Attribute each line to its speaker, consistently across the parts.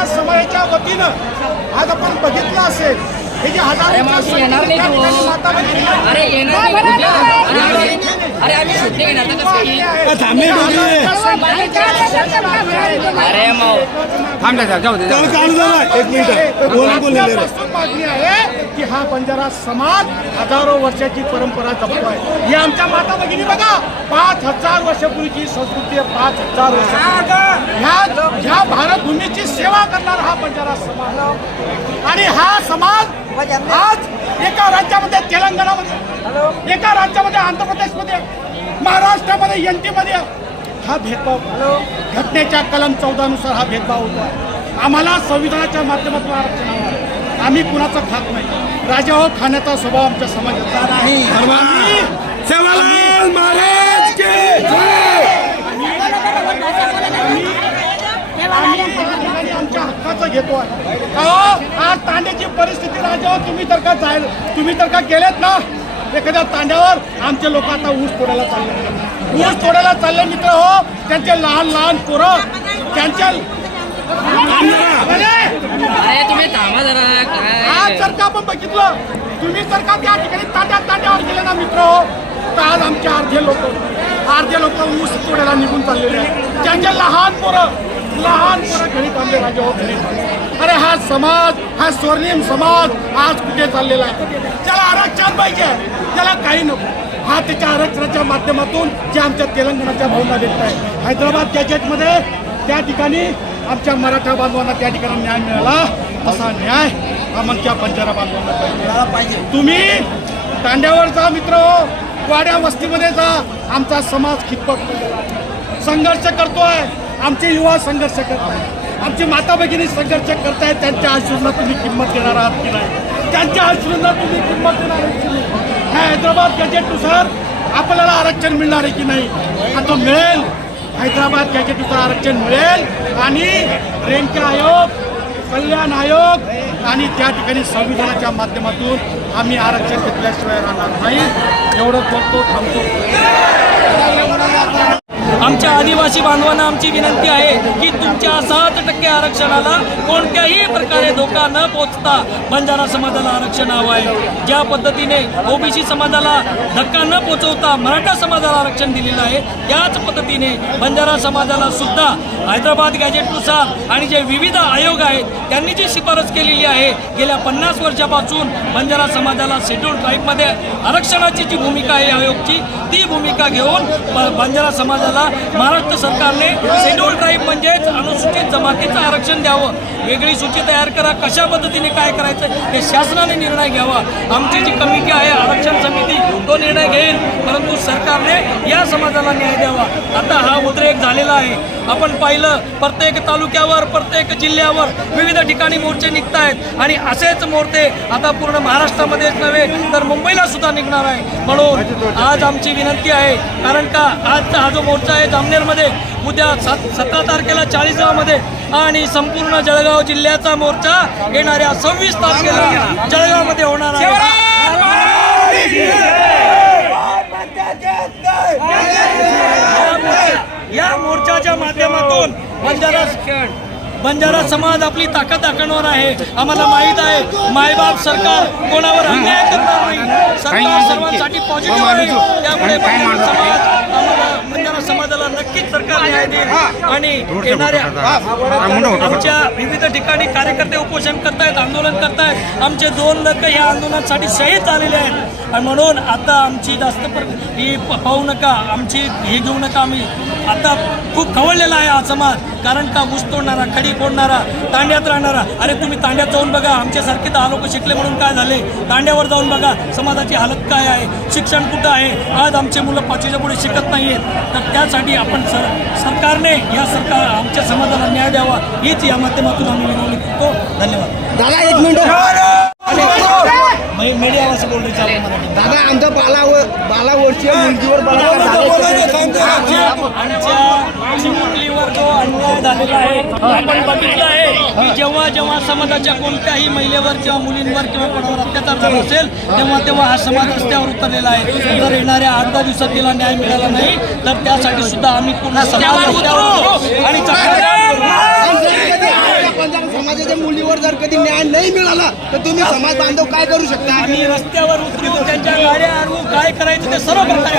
Speaker 1: बंजारा समाजाच्या वतीनं आज आपण बघितलं असेल हे जे
Speaker 2: तू
Speaker 1: माता.
Speaker 2: अरे आम्ही- सुट्टी घेणार कसं
Speaker 3: चालू झाला एक मिनिट.
Speaker 1: मागणी आहे की हा बंजारा समाज हजारो वर्षाची परंपरा जपतो आहे ही आमच्या माता भगिनी बघा. पाच हजार वर्षापूर्वीची संस्कृती आहे पाच हजार वर्ष ह्या ह्या भारत भूमीची सेवा करणारा हा बंजारा समाज. आणि हा समाज आज एका राज्यामध्ये तेलंगणामध्ये एका राज्यामध्ये आंध्र प्रदेशमध्ये महाराष्ट्रामध्ये एनमध्ये हा भेदभाव घटनेच्या कलम चौदा नुसार हा भेदभाव होतो आम्हाला संविधानाच्या माध्यमातून आरक्षण. आम्ही कुणाचं खात नाही. राजा हो खाण्याचा स्वभाव आमच्या समाजाचा नाही आम्ही-
Speaker 3: सेवालाल महाराज की जय.
Speaker 1: आम्ही या ठिकाणी आमच्या हक्काचं घेतो. आज तांड्याची परिस्थिती राजा हो, तुम्ही तर का जायल तुम्ही तर का गेलेत ना? एखाद्या तांड्यावर आमचे लोक आता ऊस तोडायला चालले. ऊस तोडायला चालले मित्र हो त्यांचे लहान लहान पोरं त्यांच्या आज जर का आपण बघितलं तुम्ही जर का त्या ठिकाणी तांड्या तांड्यावर गेले ना मित्र हो, तर आज आमचे अर्धे लोक अर्धे लोक ऊस तोडायला निघून चाललेले आहेत. त्यांचे लहान पोरं लहान पोरं घरी थांबले राजा हो घरी. अरे हा समाज हा स्वर्णिम समाज आज कुठे चाललेला आहे? त्याला आरक्षण पाहिजे. त्याला काही नको. हा त्याच्या आरक्षणाच्या माध्यमातून जे आमच्या तेलंगणाच्या भावना व्यक्त आहे. हैदराबाद गॅजेटमध्ये त्या ठिकाणी आमच्या मराठा बांधवांना त्या ठिकाणी न्याय मिळाला. असा न्याय आमच्या बंजारा बांधवांना मिळाला पाहिजे. तुम्ही तांड्यावर जा मित्र. वाड्या वस्तीमध्ये जा. आमचा समाज खितपत संघर्ष करतोय. आमचे युवा संघर्ष करताय आमची माता भगिनी संघर्ष करतायत त्यांच्या आश्रमाला तुम्ही किंमत देणार आहात की नाही? त्यांच्या आश्रमाला तुम्ही किंमत देणार आहात की नाही? ह्या हैदराबाद गॅजेटनुसार आपल्याला आरक्षण मिळणार आहे की नाही? आता मिळेल. हैदराबाद गॅजेटनुसार आरक्षण मिळेल. आणि रेंके आयोग कल्याण आयोग आणि त्या ठिकाणी संविधानाच्या माध्यमातून आम्ही आरक्षण घेतल्याशिवाय राहणार नाही. एवढं बोलतो थांबतो.
Speaker 4: आमच्या आदिवासी बांधवांना आमची विनंती आहे की तुमच्या सात टक्के आरक्षणाला कोणत्याही प्रकारे धोका न पोचता बंजारा समाजाला आरक्षण हवं आहे. ज्या पद्धतीने ओबीसी समाजाला धक्का न पोचवता मराठा समाजाला आरक्षण दिलेलं आहे त्याच पद्धतीने बंजारा समाजाला सुद्धा हैदराबाद गॅजेटनुसार आणि जे विविध आयोग आहेत त्यांनी जी शिफारस केलेली आहे गेल्या पन्नास वर्षापासून बंजारा समाजाला शेड्यूल ट्राईबमध्ये आरक्षणाची जी भूमिका आहे आयोगची ती भूमिका घेऊन बंजारा समाजाला महाराष्ट्र सरकारने शेड्यूल ट्राईब म्हणजेच अनुसूचित जमातीचं आरक्षण द्यावं. वेगळी सूची तयार करा कशा पद्धतीने काय करायचं हे शासनाने निर्णय घ्यावा. आमची जी कमिटी आहे आरक्षण समिती तो निर्णय घेईल. परंतु सरकारने या समाजाला न्याय द्यावा. आता हा उद्रेक झालेला आहे. आपण पाहिलं प्रत्येक तालुक्यावर प्रत्येक जिल्ह्यावर विविध ठिकाणी मोर्चे निघत आहेत आणि असेच मोर्चे आता पूर्ण महाराष्ट्रामध्येच नव्हे तर मुंबईला सुद्धा निघणार आहे. म्हणून आज आमची विनंती आहे कारण का आजचा हा जो मोर्चा आहे जामनेरमध्ये उद्या सात सतरा तारखेला चाळीसगावमध्ये आणि संपूर्ण जळगाव जिल्ह्याचा मोर्चा येणाऱ्या सव्वीस तारखेला जळगावमध्ये होणार आहे या मोर्चाच्या माध्यमातून बंजारा बंजारा समाज आपली ताकद दाखवणार आहे. आम्हाला माहीत आहे मायबाप सरकार कोणावर अन्याय करणार नाही. सरकार सर्वांसाठी पॉझिटिव्ह आहे. त्यामुळे समाज आम्हाला बंजारा समाजाला नक्कीच सरकार न्याय देईल. आणि येणाऱ्या आमच्या विविध ठिकाणी कार्यकर्ते उपोषण करतायत आंदोलन करतायत. आमचे दोन लोक या आंदोलनासाठी शहीद झालेले आहेत. आणि म्हणून आता आमची जास्त पर ही पाहू नका आमची हे घेऊ नका आम्ही. आता खूप खवळलेला आहे हा समाज. कारण का ऊस तोडणारा खडी फोडणारा तांड्यात राहणारा. अरे तुम्ही तांड्यात जाऊन बघा आमच्यासारखे दहा लोक शिकले म्हणून काय झाले? तांड्यावर जाऊन बघा समाजाची हालत काय आहे? शिक्षण कुठं आहे? आज आमचे मुलं पाचवीच्या पुढे शिकत नाही आहेत तर त्यासाठी आपण सर सरकारने या सरकार आमच्या समाजाला न्याय द्यावा हीच या माध्यमातून आम्ही विनवणी करतो. धन्यवाद.
Speaker 3: दादा एक मिनिट.
Speaker 4: मी मीडियावर बोल रहे चालू मराठी.
Speaker 3: दादा आमचा बाला बाला वर्षीय मुलगीवर
Speaker 4: आमच्या चिमुकलीवर जो अन्याय झालेला आहे आपण बघितलं आहे. की आणि जेव्हा जेव्हा समाजाच्या कोणत्याही महिलेवर किंवा मुलींवर किंवा कोणावर अत्याचार झाला असेल तेव्हा तेव्हा हा समाज रस्त्यावर उतरलेला आहे. जर येणाऱ्या आठ दहा दिवसात तिला न्याय मिळाला नाही तर त्यासाठी सुद्धा आम्ही पूर्ण समाज रस्त्यावर उतरू! आणि.
Speaker 3: आणि समाजाच्या मुलीवर जर कधी न्याय नाही मिळाला तर तुम्ही समाज बांधव काय करू शकता?
Speaker 4: आम्ही रस्त्यावर उतरू त्यांच्या गाड्या अडवू काय करायचं ते सर्व प्रकारे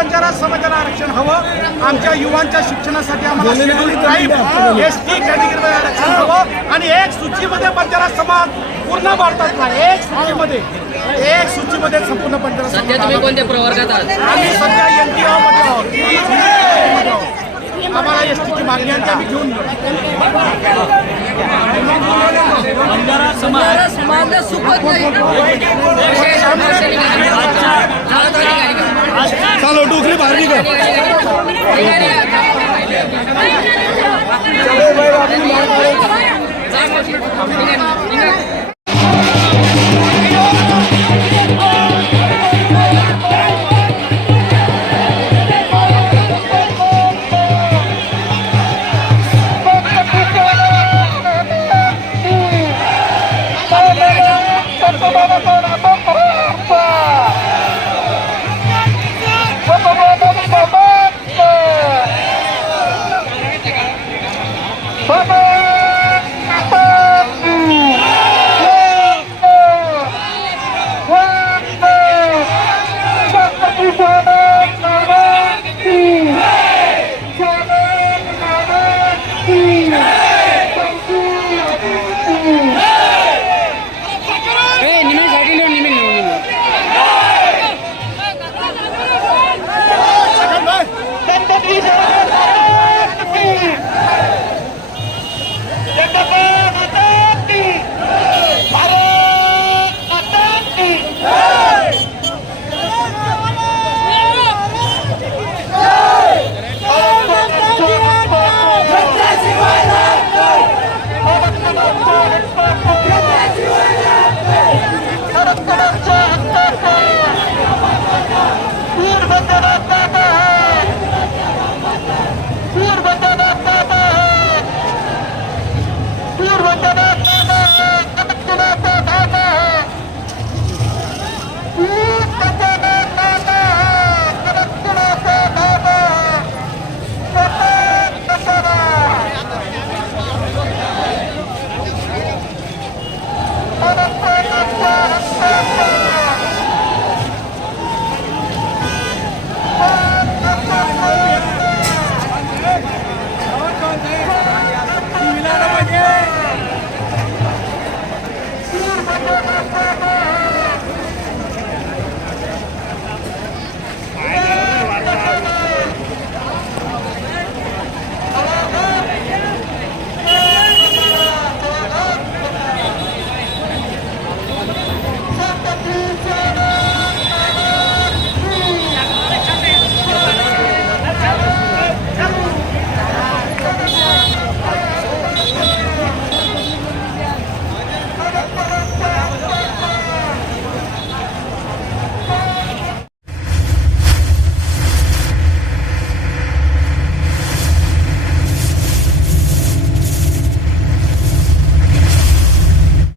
Speaker 1: बंजारा समाजाला आरक्षण हवं. आमच्या युवांच्या शिक्षणासाठी आम्हाला शेड्यूल ट्राईब एस टी कॅटेगरीमध्ये आरक्षण हवं. आणि एक सूचीमध्ये बंजारा समाज पूर्ण भारतातला एक सूचीमध्ये. एक सूचीमध्ये संपूर्ण बंजारा समाज.
Speaker 2: सध्या तुम्ही कोणत्या प्रवर्गात आहात?
Speaker 1: आम्ही सध्या एन टी आहोत. आम्हाला एस टीची मागणी ती आम्ही घेऊन चालो डोकरी बाहेर निघा.
Speaker 5: Bye-bye.